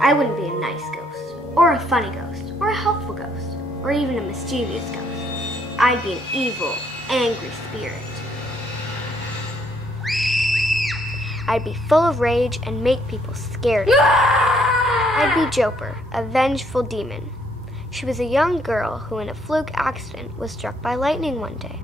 I wouldn't be a nice ghost, or a funny ghost, or a helpful ghost, or even a mischievous ghost. I'd be an evil, angry spirit. I'd be full of rage and make people scared. I'd be Joper, a vengeful demon. She was a young girl who in a fluke accident was struck by lightning one day.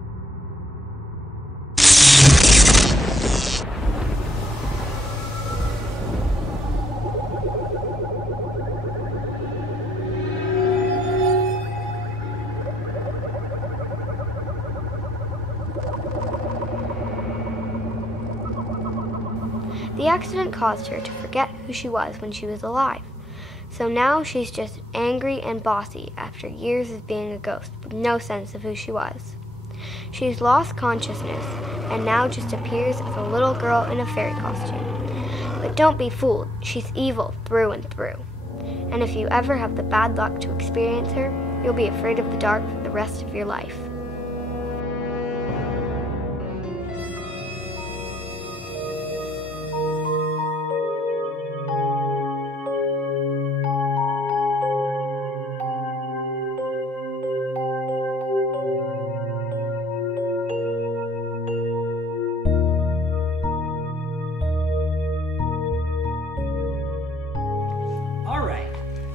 The accident caused her to forget who she was when she was alive. So now she's just angry and bossy after years of being a ghost with no sense of who she was. She's lost consciousness and now just appears as a little girl in a fairy costume. But don't be fooled, she's evil through and through. And if you ever have the bad luck to experience her, you'll be afraid of the dark for the rest of your life.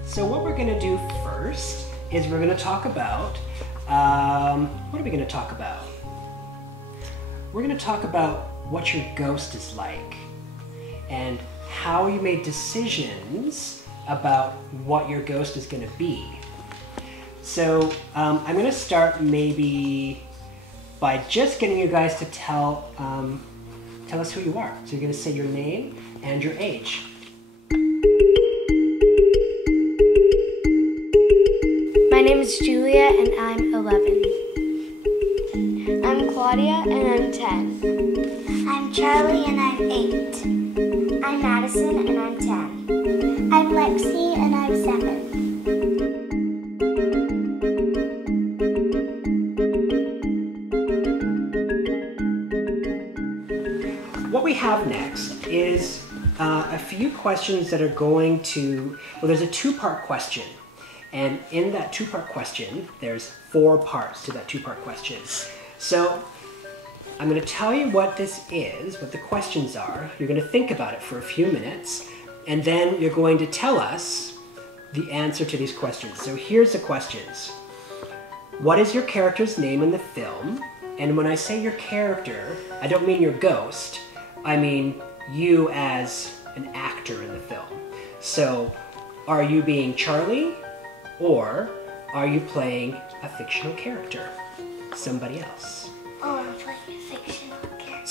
So what we're going to do first is we're going to talk about, what are we going to talk about? We're going to talk about what your ghost is like and how you made decisions about what your ghost is going to be. So I'm going to start maybe by just getting you guys to tell us who you are. So you're going to say your name and your age. My name is Julia and I'm 11. I'm Claudia and I'm 10. I'm Charlie and I'm 8. I'm Madison and I'm 10. I'm Lexi and I'm 7. What we have next is a few questions that are going to, well, there's a two-part question. And in that two-part question, there's 4 parts to that two-part question. So I'm going to tell you what this is, what the questions are. You're going to think about it for a few minutes, and then you're going to tell us the answer to these questions. So here's the questions. What is your character's name in the film? And when I say your character, I don't mean your ghost. I mean you as an actor in the film. So are you being Charlie? Or are you playing a fictional character? Somebody else. Oh, I'm playing a fictional character.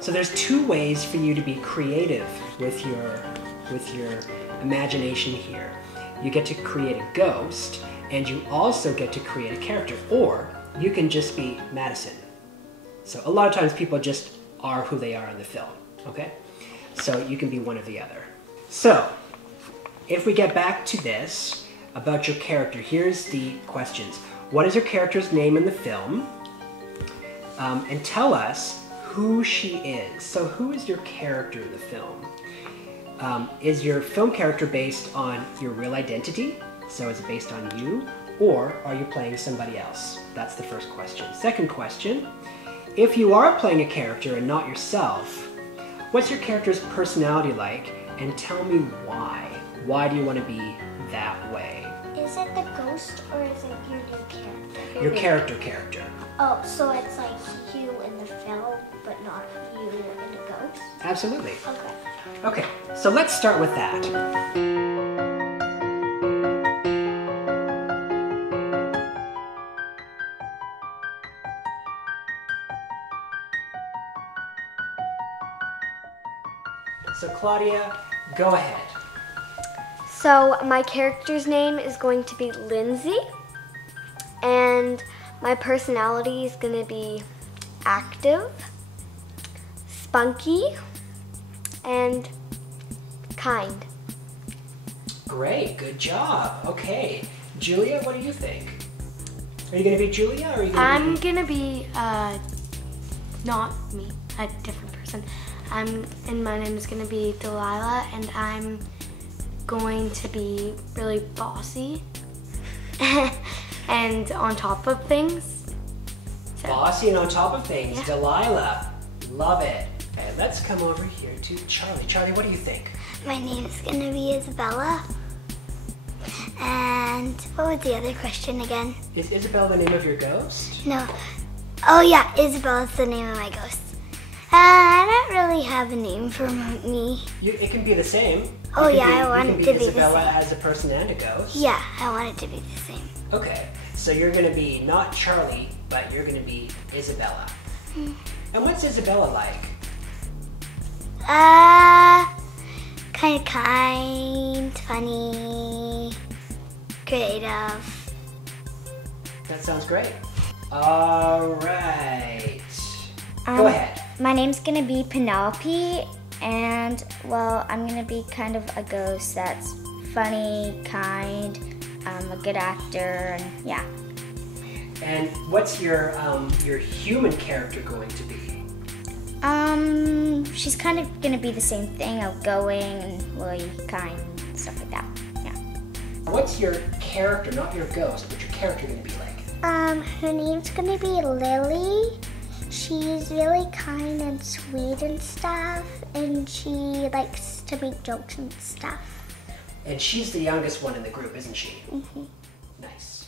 So there's 2 ways for you to be creative with your imagination here. You get to create a ghost, and you also get to create a character, or you can just be Madison. So a lot of times people just are who they are in the film, okay? So you can be one or the other. So if we get back to this, about your character, here's the questions. What is your character's name in the film? And tell us who she is. So who is your character in the film? Is your film character based on your real identity? So is it based on you? Or are you playing somebody else? That's the first question. Second question, if you are playing a character and not yourself, what's your character's personality like? And tell me why. Why do you want to be that way? Is it the ghost or is it your new character? Your character. Oh, so it's like you in the film, but not you in the ghost? Absolutely. Okay. Okay, so let's start with that. So Claudia, go ahead. So my character's name is going to be Lindsay, and my personality is going to be active, spunky, and kind. Great, good job. Okay, Julia, what do you think? Are you going to be Julia, or are you going to I'm going to be not me, a different person. And my name is going to be Delilah, and I'm going to be really bossy and on top of things. So, Bossy and on top of things. Yeah. Delilah. Love it. Okay, let's come over here to Charlie. Charlie, what do you think? My name's gonna be Isabella. And what was the other question again? Is Isabella the name of your ghost? No. Oh yeah, Isabella's the name of my ghost. I don't really have a name for me. It can be the same. Oh It can yeah, be- I want you it can to be the Isabella same. as a person and a ghost. Yeah, I want it to be the same. Okay, so you're gonna be not Charlie, but you're gonna be Isabella. And what's Isabella like? Kind, funny, creative. That sounds great. All right. Go ahead. My name's gonna be Penelope, and well, I'm gonna be kind of a ghost that's funny, kind, a good actor, and yeah. And what's your human character going to be? She's kind of gonna be the same thing, outgoing and really kind, stuff like that. Yeah. What's your character, not your ghost, but your character going to be like? Her name's gonna be Lily. She's really kind and sweet and stuff, and she likes to make jokes and stuff. And she's the youngest one in the group, isn't she? Mm-hmm. Nice.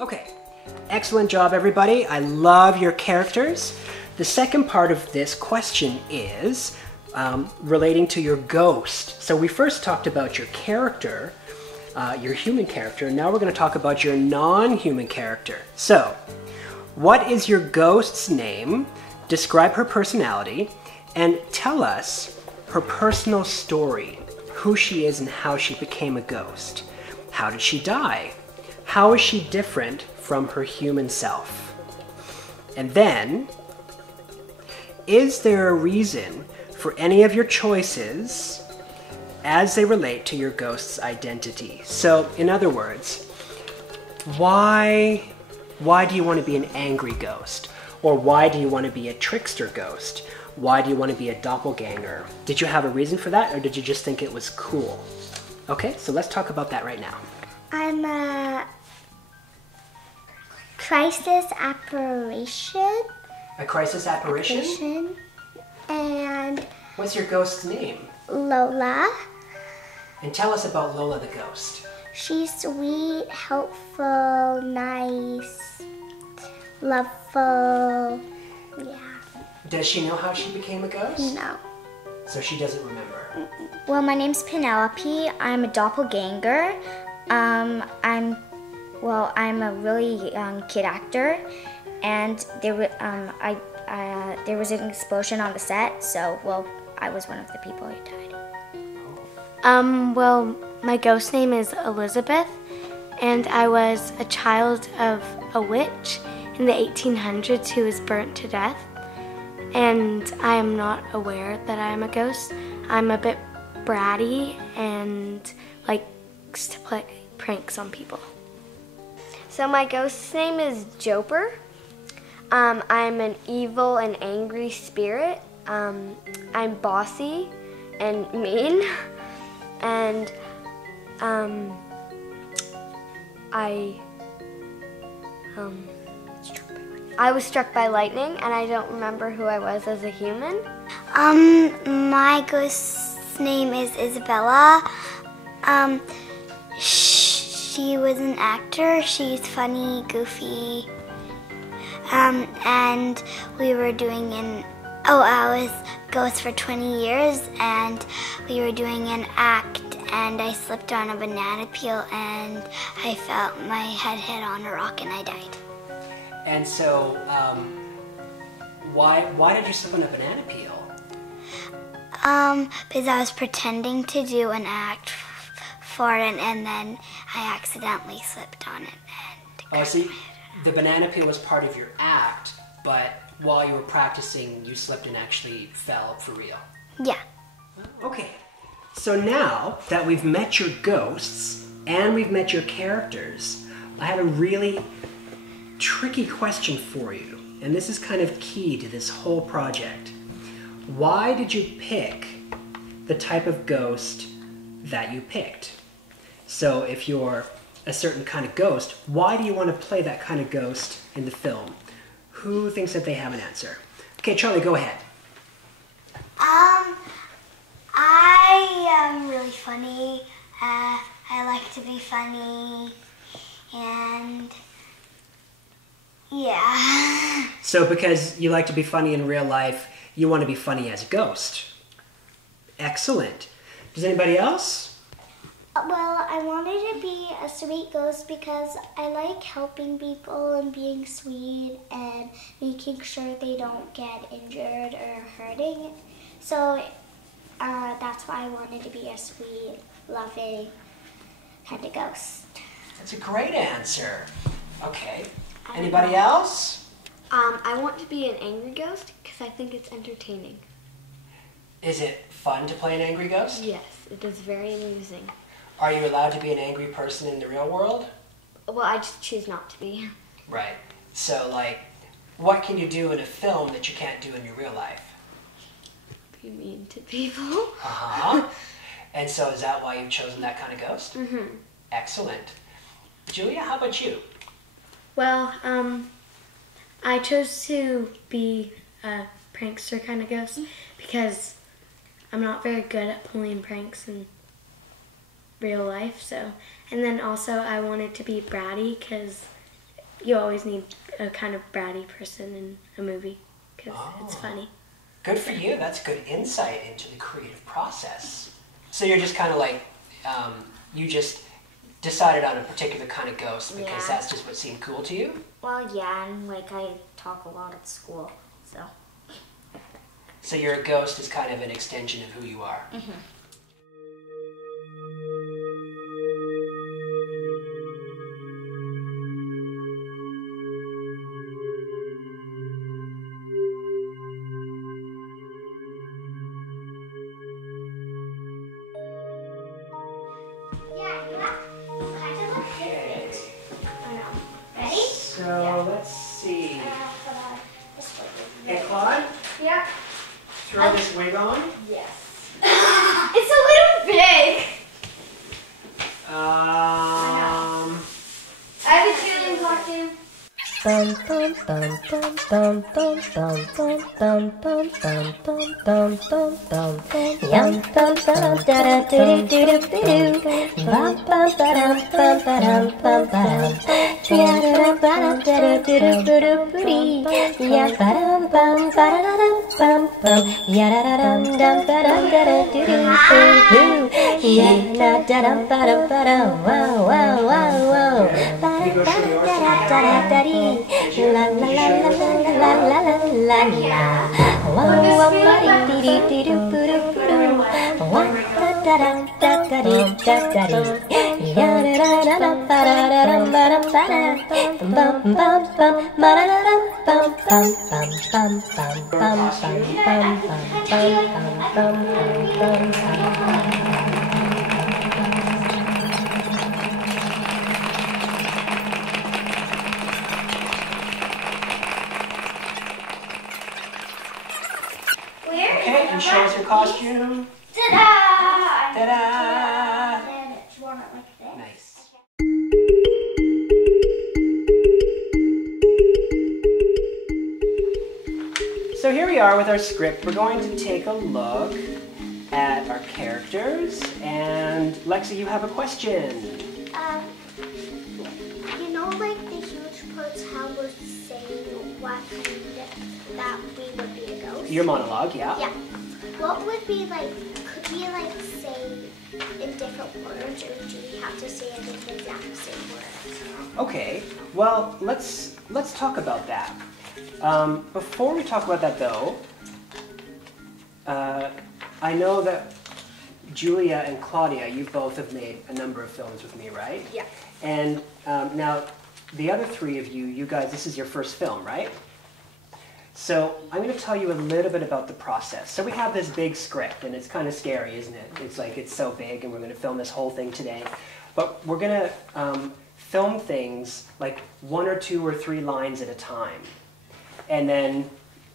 Okay. Excellent job, everybody. I love your characters. The second part of this question is relating to your ghost. So we first talked about your character, your human character, and now we're going to talk about your non-human character. So, what is your ghost's name? Describe her personality, and tell us her personal story, who she is and how she became a ghost. How did she die? How is she different from her human self? And then, is there a reason for any of your choices as they relate to your ghost's identity? So, in other words, why do you want to be an angry ghost? Or why do you want to be a trickster ghost? Why do you want to be a doppelganger? Did you have a reason for that, or did you just think it was cool? Okay, so let's talk about that right now. I'm a crisis apparition. A crisis apparition? And What's your ghost's name? Lola. And tell us about Lola the ghost. She's sweet, helpful, nice, loveful. Yeah. Does she know how she became a ghost? No. So she doesn't remember. Well, my name's Penelope. I'm a doppelganger. I'm a really young kid actor, and there was an explosion on the set. So, well, I was one of the people who died. Well, my ghost name is Elizabeth, and I was a child of a witch in the 1800s who was burnt to death. And I am not aware that I am a ghost. I'm a bit bratty and likes to play pranks on people. So my ghost's name is Joper. I'm an evil and angry spirit. I'm bossy and mean. And I was struck by lightning, and I don't remember who I was as a human. My ghost's name is Isabella. She was an actor. She's funny, goofy. And we were doing I was ghost for 20 years, and we were doing an act, and I slipped on a banana peel, and I felt my head hit on a rock, and I died. And so, why did you slip on a banana peel? Because I was pretending to do an act for it, and then I accidentally slipped on it. Oh, see, the banana peel was part of your act, but while you were practicing, you slipped and actually fell for real. Yeah. Okay, so now that we've met your ghosts and we've met your characters, I have a really tricky question for you, and this is kind of key to this whole project. why did you pick the type of ghost that you picked? So if you're a certain kind of ghost, why do you want to play that kind of ghost in the film? Who thinks that they have an answer? Okay, Charlie, go ahead. I am really funny. I like to be funny, and yeah. So because you like to be funny in real life, you want to be funny as a ghost. Excellent. Does anybody else? Well, I wanted to be a sweet ghost because I like helping people and being sweet and making sure they don't get injured or hurting. So that's why I wanted to be a sweet, loving kind of ghost. That's a great answer. Okay. Anybody else? I want to be an angry ghost because I think it's entertaining. Is it fun to play an angry ghost? Yes, it is very amusing. Are you allowed to be an angry person in the real world? Well, I just choose not to be. Right. So, like, what can you do in a film that you can't do in your real life? Be mean to people. Uh-huh. And so is that why you've chosen that kind of ghost? Mm-hmm. Excellent. Julia, how about you? Well, I chose to be a prankster kind of ghost because I'm not very good at pulling pranks in real life. So, and then also I wanted to be bratty because you always need a kind of bratty person in a movie because it's funny. Good for you. That's good insight into the creative process. So you're just kind of like, you just decided on a particular kind of ghost because that's just what seemed cool to you? Well, yeah, and like I talk a lot at school, so. So your ghost is kind of an extension of who you are. Mm-hmm. Okay. Ready? So let's see. Hey, Claude, Yeah. throw this wig on. Yes. It's a little big. I have a feeling costume. Bum bum bum bum bum bum bum bum bum bum bum bum bum bum bum yum bum bum da da do do do do do bum bum bum bum bum bum bum ya da bum da da do do do do ya bum bum ba da da bum bum ya da dum dum ba dum da da do do do ya da da dum ba dum ba dum wow wow wow wow ba da da da da dee. La la la la la la la la la. Wow wow ba dee dee dee doo doo doo doo. Wow da da da da da dee da da dee. Ya da da da da ba da da dum ba dum ba da. Bum bum bum ba da da dum bum bum bum bum bum bum bum bum bum bum bum bum. Okay, and show us your costume. Ta-da! Ta-da! Then it's worn it like this. Nice. So here we are with our script. We're going to take a look at our characters. And Lexi, you have a question. You know, like the huge parts, how we're saying what kind that we would be a ghost? Your monologue, yeah? Yeah. What would be like, could we like say in different words, or do we have to say it in the exact same words? Okay, well, let's talk about that. Before we talk about that though, I know that Julia and Claudia, you both have made a number of films with me, right? Yeah. And now, the other three of you, you guys, this is your first film, right? So I'm going to tell you a little bit about the process. So we have this big script, and it's kind of scary, isn't it? It's like it's so big, and we're going to film this whole thing today. But we're going to film things like 1 or 2 or 3 lines at a time. And then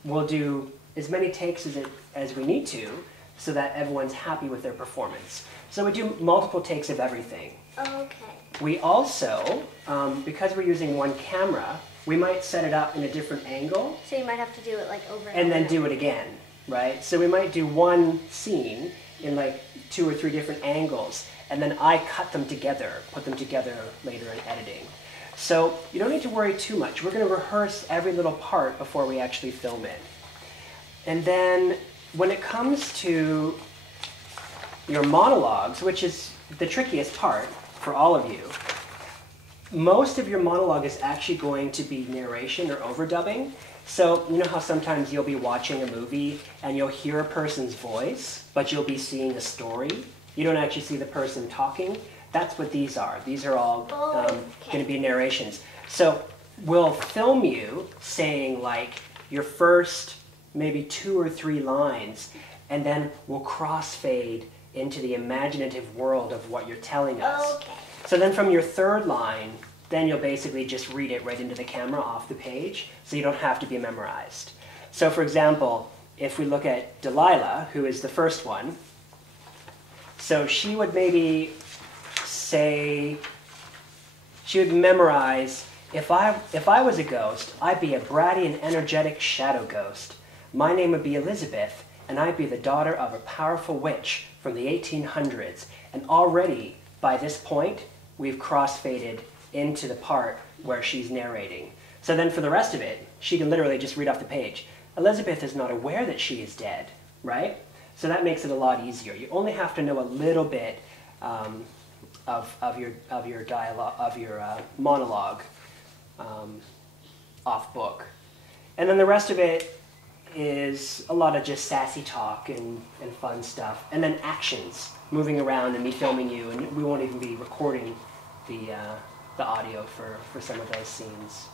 we'll do as many takes as we need to so that everyone's happy with their performance. So we do multiple takes of everything. Okay. We also, because we're using one camera, we might set it up in a different angle So you might have to do it like over and then over. do it again, right? So we might do one scene in like 2 or 3 different angles, and then I cut them together, put them together later in editing. So you don't need to worry too much. We're going to rehearse every little part before we actually film it. And then when it comes to your monologues, which is the trickiest part for all of you, most of your monologue is actually going to be narration or overdubbing. So you know how sometimes you'll be watching a movie and you'll hear a person's voice, but you'll be seeing a story? You don't actually see the person talking? That's what these are. These are all going to be narrations. So we'll film you saying like your first maybe 2 or 3 lines, and then we'll crossfade into the imaginative world of what you're telling us. Okay. So then from your 3rd line, then you'll basically just read it right into the camera off the page, so you don't have to be memorized. So for example, if we look at Delilah, who is the first one, so she would maybe say, she would memorize, if I was a ghost, I'd be a bratty and energetic shadow ghost. My name would be Elizabeth, and I'd be the daughter of a powerful witch from the 1800s. And already, by this point, we've crossfaded into the part where she's narrating. So then for the rest of it, she can literally just read off the page. Elizabeth is not aware that she is dead, right? So that makes it a lot easier. You only have to know a little bit of your dialogue, of your monologue off book. And then the rest of it is a lot of just sassy talk and fun stuff. And then actions, moving around and me filming you, and we won't even be recording the audio for some of those scenes.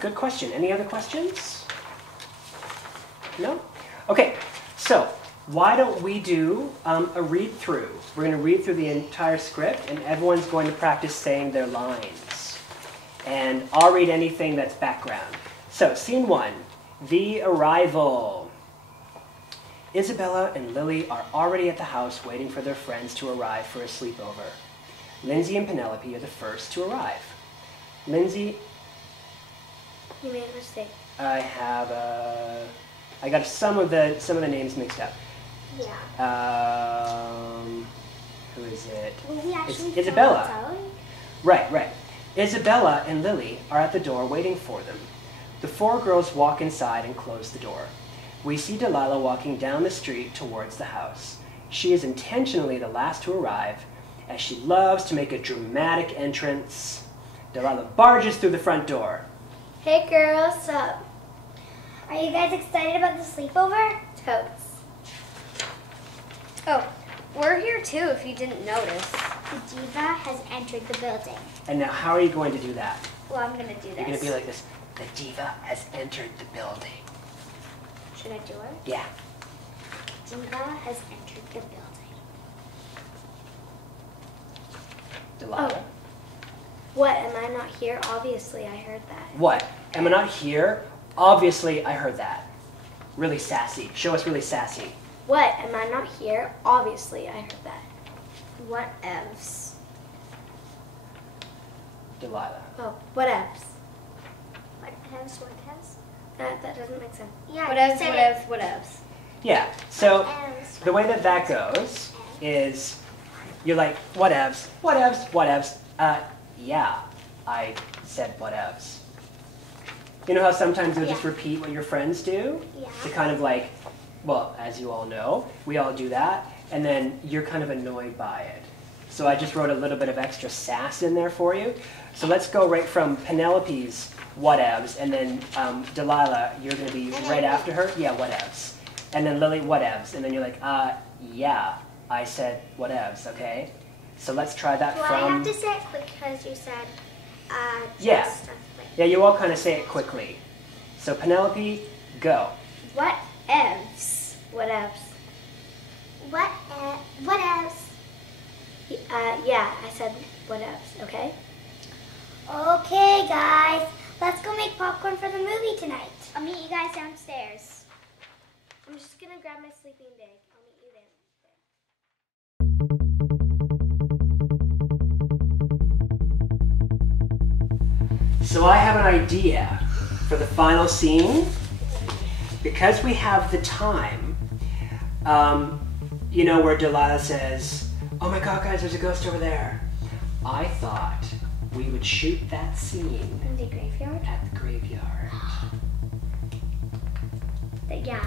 Good question. Any other questions? No? Okay, so why don't we do a read-through? We're going to read through the entire script, and everyone's going to practice saying their lines. And I'll read anything that's background. So, scene 1, the arrival. Isabella and Lily are already at the house waiting for their friends to arrive for a sleepover. Lindsay and Penelope are the first to arrive. Lindsay, You made a mistake. I got some of the names mixed up. Yeah. Who is it? Will we actually It's Isabella. find out? Right. Isabella and Lily are at the door waiting for them. The 4 girls walk inside and close the door. We see Delilah walking down the street towards the house. She is intentionally the last to arrive, as she loves to make a dramatic entrance. Delilah barges through the front door. Hey girls, what's up? Are you guys excited about the sleepover? Totes. Oh, we're here too if you didn't notice. The diva has entered the building. And now how are you going to do that? Well, I'm gonna do this. You're going to be like this. The diva has entered the building. Should I do it? Yeah. Diva has entered the building. Delilah. What, am I not here? Obviously, I heard that. What? Am I not here? Obviously, I heard that. Really sassy. Show us really sassy. What, am I not here? Obviously, I heard that. What evs? Delilah. Oh, what evs? What has? That doesn't make sense. Yeah, What you evs, said what it. evs, what evs? Yeah, so Evs. the way that goes is you're like, whatevs, whatevs, whatevs. Yeah, I said whatevs. You know how sometimes you'll just Yeah. repeat what your friends do? Yeah. To kind of like, well, as you all know, we all do that, and then you're kind of annoyed by it. So I just wrote a little bit of extra sass in there for you. So let's go right from Penelope's whatevs, and then Delilah, you're going to be right after her. Yeah, whatevs. And then Lily, whatevs. And then you're like, yeah, I said whatevs, okay? So let's try that Do I from... have to say it quick because you said Yeah. just stuff like Yeah, you all kind of say it quickly. So Penelope, go. What evs? What evs? what else? Yeah, I said what evs, okay? Okay, guys, let's go make popcorn for the movie tonight. I'll meet you guys downstairs. gonna grab my sleeping bag. I'll meet you there. So I have an idea for the final scene. Because we have the time, you know, where Delilah says, "Oh my God, guys, there's a ghost over there." I thought we would shoot that scene In the graveyard? at the graveyard. Yeah.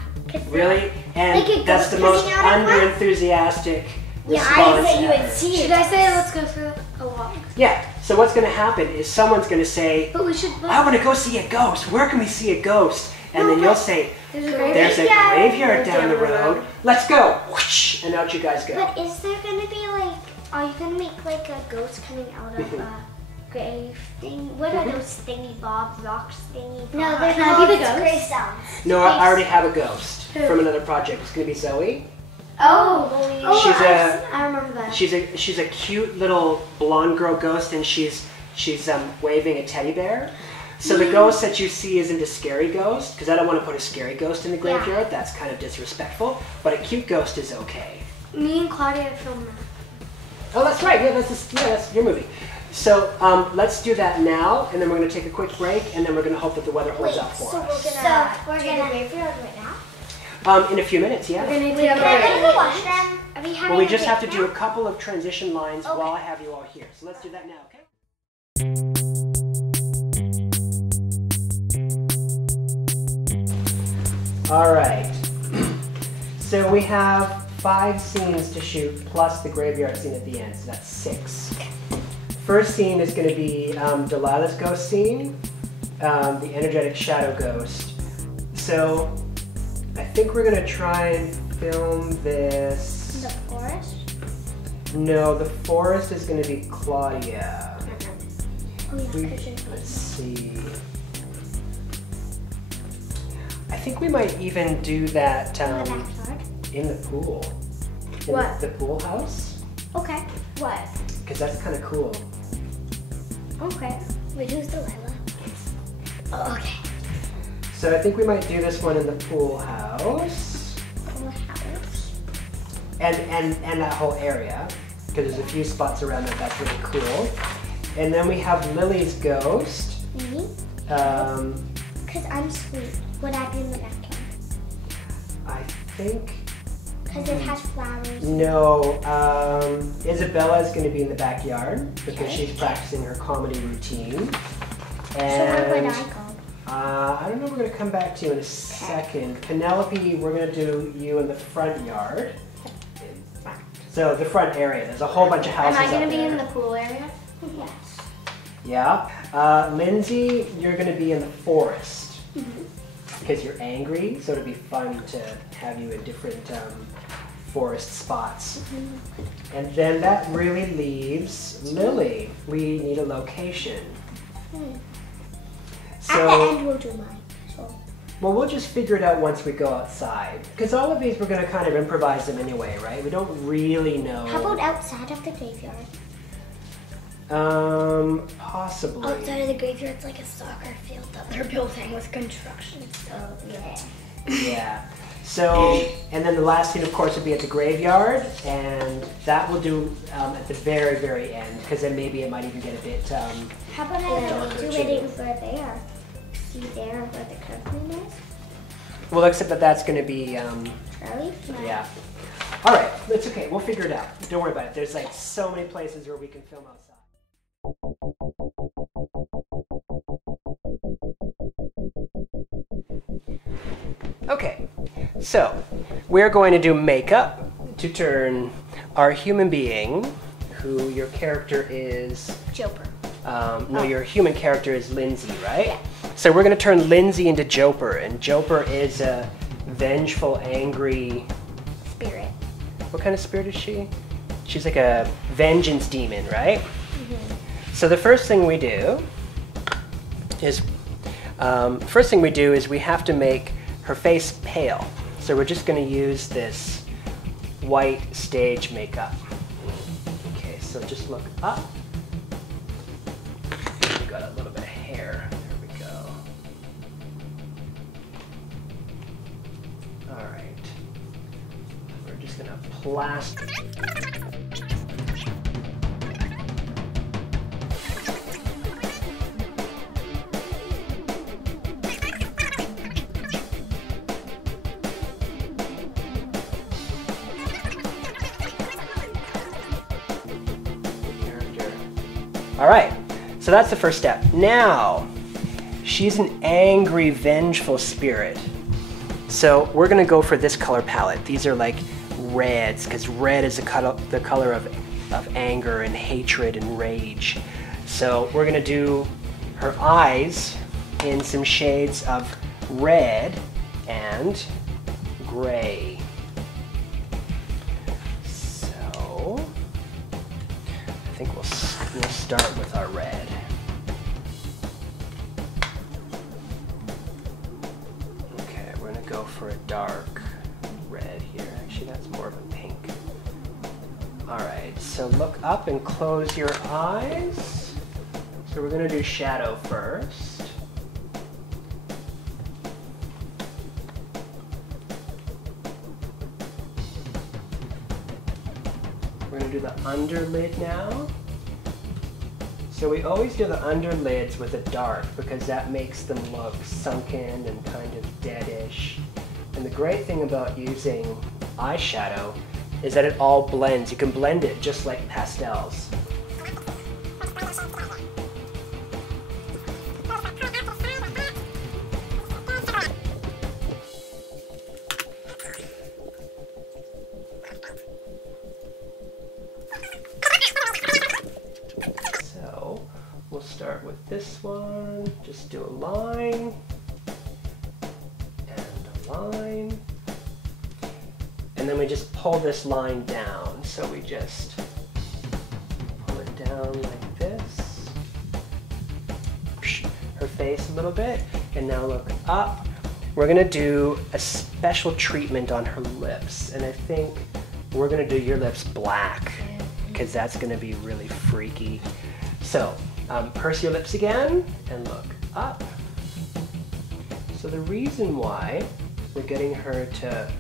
Really? And Like a that's ghost the most coming out of one? under-enthusiastic Yeah, response I said you ever. would see it. Should I say let's go for a walk? Yeah, so what's going to happen is someone's going to say, But we should "I want to go see a ghost. Where can we see a ghost?" And then you'll say, There's a "There's a graveyard down the road. Let's go." Whoosh, and out you guys go. But is there gonna be like, are you gonna make like a ghost coming out of a grave thing? What are those thingy bob rocks thingy? No, bobs? they're Can I called be the ghost? grave sounds. No, I already have a ghost from another project. It's going to be Zoe. Oh, She's I remember that. She's a cute little blonde girl ghost, and she's waving a teddy bear. So the ghost that you see isn't a scary ghost, because I don't want to put a scary ghost in the graveyard. That's kind of disrespectful. But a cute ghost is okay. Me and Claudia filmed that. Oh, that's right. Yeah, that's your movie. So let's do that now, and then we're going to take a quick break, and then we're going to hope that the weather holds out for us. We're gonna graveyard right now. In a few minutes, yeah. We're gonna take a Are we break. gonna watch them? Are we having Well, we a just have to break do now? a couple of transition lines while I have you all here. So let's do that now, okay? All right. So we have 5 scenes to shoot plus the graveyard scene at the end, so that's 6. First scene is going to be Delilah's ghost scene, the energetic shadow ghost. So I think we're going to try and film this. The forest? No, the forest is going to be Claudia. Oh yeah, We- because you're let's see. I think we might even do that in the backyard. in the pool. In What? The pool house? Okay. What? Because that's kind of cool. Okay. Wait, who's Delilah? Oh, okay. So I think we might do this one in the pool house. Cool house. And that whole area. Because there's a few spots around that that's really cool. And then we have Lily's ghost. Me? Um, Because I'm sweet. Would I be in the backyard? I think, Because it has flowers. no, Isabella is going to be in the backyard because she's practicing her comedy routine. So And what would I go? I don't know, we're going to come back to you in a second. Penelope, we're going to do you in the front yard. So the front area, there's a whole bunch of Am houses I gonna up be there. in the pool area? Yes. Yeah. Lindsay, you're going to be in the forest because you're angry, so it'll be fun to have you in different forest spots. And then that really leaves Lily. We need a location. At the So, end, we'll do mine. So. well, we'll just figure it out once we go outside. Because all of these, we're going to kind of improvise them anyway, right? We don't really know. How about outside of the graveyard? Possibly. Outside of the graveyard, it's like a soccer field that they're building with construction stuff. Yeah. Yeah. So, and then the last scene, of course, would be at the graveyard, and that we'll do at the very, very end, because then maybe it might even get a bit. How about I do it over there? See there where the curtain is? Well, except that that's going to be. Charlie? Yeah. All right, it's okay. We'll figure it out. Don't worry about it. There's like so many places where we can film outside. Okay, so we're going to do makeup to turn our human being, who your character is. Joper. No, your human character is Lindsay, right? Yeah. So we're going to turn Lindsay into Joper, and Joper is a vengeful, angry. Spirit. What kind of spirit is she? She's like a vengeance demon, right? Mm-hmm. So the first thing we do is we have to make her face pale. So we're just going to use this white stage makeup. Okay, so just look up. We got a little bit of hair. There we go. All right. just gonna plaster. All right, so that's the first step. Now, she's an angry, vengeful spirit. So we're gonna go for this color palette. These are like reds, because red is the color of anger and hatred and rage. So we're gonna do her eyes in some shades of red and gray. So I think we'll start with our red. Okay, we're gonna go for a dark red here. Actually, that's more of a pink. All right, so look up and close your eyes. So we're gonna do shadow first. We're gonna do the underlid now. So we always do the underlids with a dark because that makes them look sunken and kind of deadish. And the great thing about using eyeshadow is that it all blends. You can blend it just like pastels. We'll start with this one, just do a line, and a line, and then we just pull this line down. So we just pull it down like this, her face a little bit, and now look up. We're gonna do a special treatment on her lips, and I think we're gonna do your lips black, because that's gonna be really freaky. So, purse your lips again and look up. So the reason why we're getting her to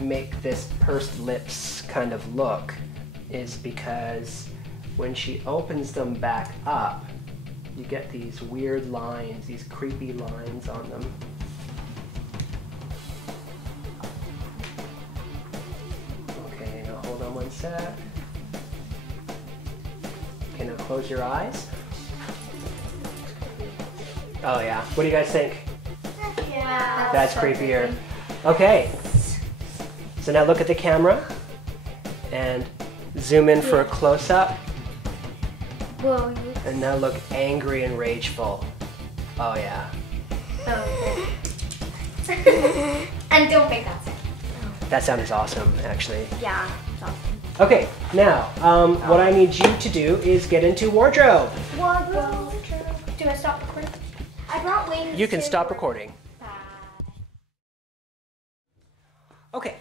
make this pursed lips kind of look is because when she opens them back up, you get these weird lines, these creepy lines on them. Okay, now hold on one sec. Okay, now close your eyes. Oh yeah, what do you guys think? Yeah. That's creepier. Okay, so now look at the camera and zoom in for a close-up. Well, And now look angry and rageful. Oh yeah. okay. And don't make that sound. That sound is awesome, actually. Yeah, it's awesome. Okay, now, what I need you to do is get into wardrobe. Wardrobe. Do I stop recording? I brought wings. You can stop recording. Okay,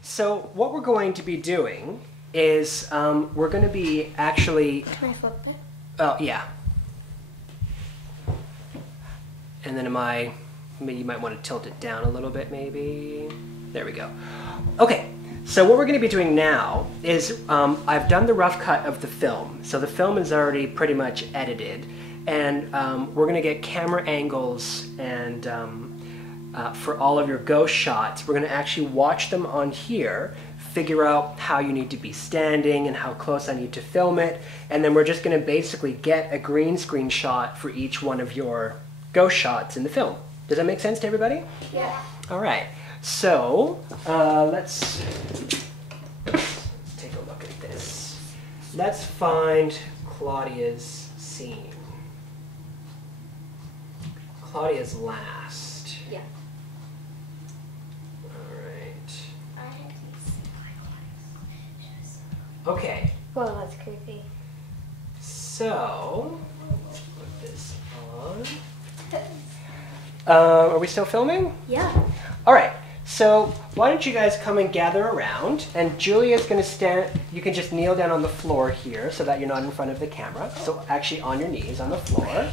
so what we're going to be doing is we're going to be actually... Can I flip it? Oh, yeah. And then maybe you might want to tilt it down a little bit, maybe. There we go. Okay, so what we're going to be doing now is I've done the rough cut of the film. So the film is already pretty much edited. And we're going to get camera angles and for all of your ghost shots. We're going to actually watch them on here, figure out how you need to be standing and how close I need to film it. And then we're just going to basically get a green screen shot for each one of your ghost shots in the film. Does that make sense to everybody? Yeah. All right. So let's take a look at this. Let's find Claudia's scene. Claudia's last. Yeah. All right. Okay. Whoa, that's creepy. So let's put this on. Are we still filming? Yeah. All right. So why don't you guys come and gather around, and Julia's going to stand, you can just kneel down on the floor here so that you're not in front of the camera. So actually on your knees on the floor.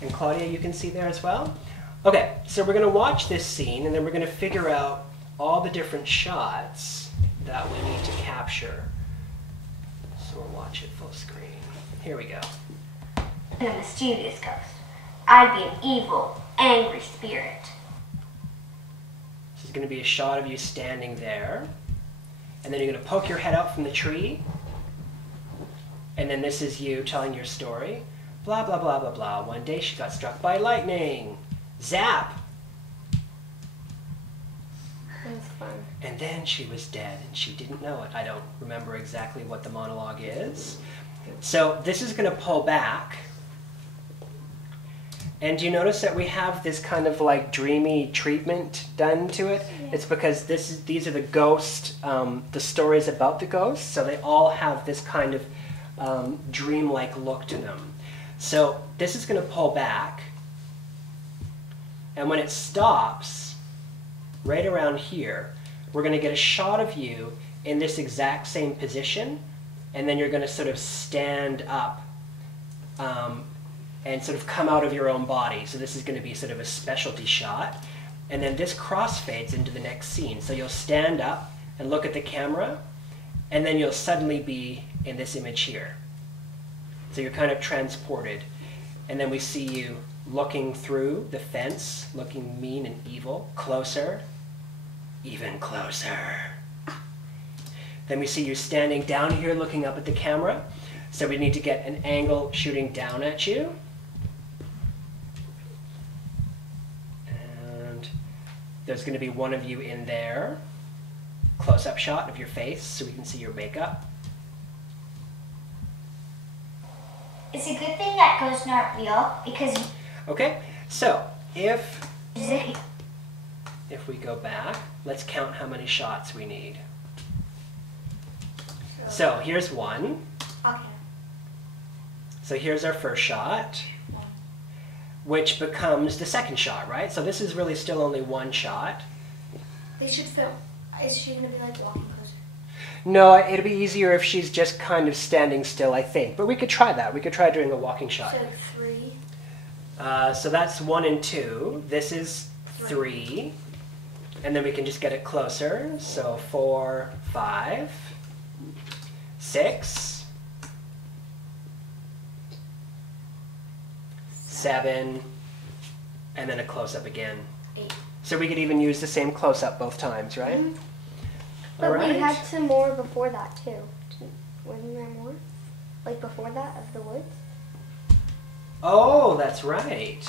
And Claudia, you can see there as well. Okay, so we're going to watch this scene, and then we're going to figure out all the different shots that we need to capture. So we'll watch it full screen. Here we go. And a mischievous ghost. I'd be an evil, angry spirit. This is going to be a shot of you standing there. And then you're going to poke your head out from the tree. And then this is you telling your story. Blah, blah, blah, blah, blah. One day she got struck by lightning. Zap! That's fun. And then she was dead and she didn't know it. I don't remember exactly what the monologue is. So this is going to pull back. And do you notice that we have this kind of like dreamy treatment done to it? Yeah. It's because these are the ghost, the stories about the ghosts, so they all have this kind of dreamlike look to them. So this is going to pull back, and when it stops, right around here, we're going to get a shot of you in this exact same position, and then you're going to sort of stand up and sort of come out of your own body. So this is going to be sort of a specialty shot. And then this crossfades into the next scene. So you'll stand up and look at the camera, and then you'll suddenly be in this image here. So you're kind of transported. And then we see you looking through the fence, looking mean and evil, closer, even closer. Then we see you standing down here looking up at the camera. So we need to get an angle shooting down at you. And there's going to be one of you in there. Close-up shot of your face so we can see your makeup. It's a good thing that ghosts aren't real because... Okay, so if we go back, let's count how many shots we need. So here's one. Okay. So here's our first shot, which becomes the second shot, right? So this is really still only one shot. They should film. Is she going to be like walking closer? No, it'll be easier if she's just kind of standing still, I think. But we could try that. We could try doing a walking shot. So 3. So that's 1 and 2. This is 3. And then we can just get it closer. So 4, 5, 6. 7, and then a close-up again. 8. So we could even use the same close-up both times, right? Mm-hmm. All But right. we had some more before that too. Wasn't there more? Like before that of the woods? Oh, that's right.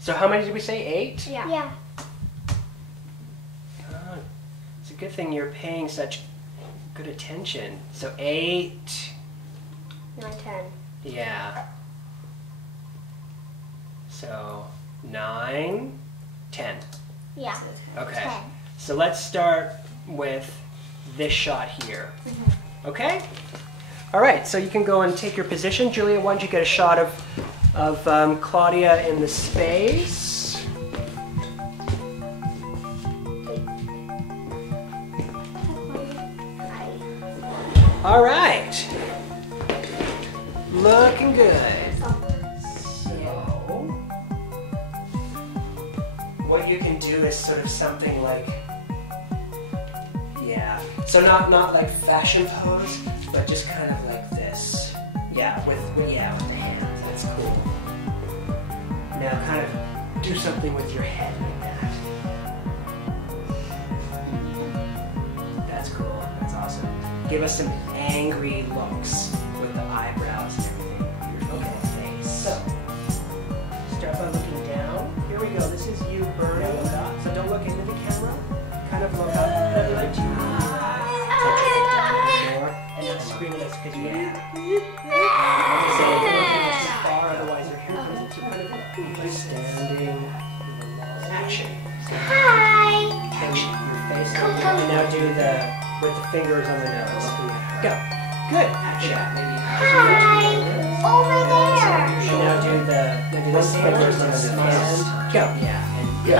So how many did we say? 8? Yeah. Yeah. Oh, it's a good thing you're paying such good attention. So 8. 9, 10. Yeah. So 9, 10. Yeah. Okay. 10. So let's start with this shot here. Okay? All right, so you can go and take your position. Julia, why don't you get a shot of Claudia in the space? All right. Looking good. So, what you can do is sort of something like, yeah. So not like fashion pose, but just kind of like this. Yeah, with the hands. That's cool. Now kind of do something with your head like that. That's cool. That's awesome. Give us some angry looks with the eyebrows and everything. Okay, thanks. So start by looking down. Here we go. This is you burning up. So don't look into the camera. Kind of look up. Touch it more, and then scream this because so it's far, otherwise your hair goes into kind of like standing action. So, Hi! and your face. And now do with the fingers on the nose. Go. Good. Action. Hi! Over there! And now do the fingers on the nose. Go. Yeah. And go.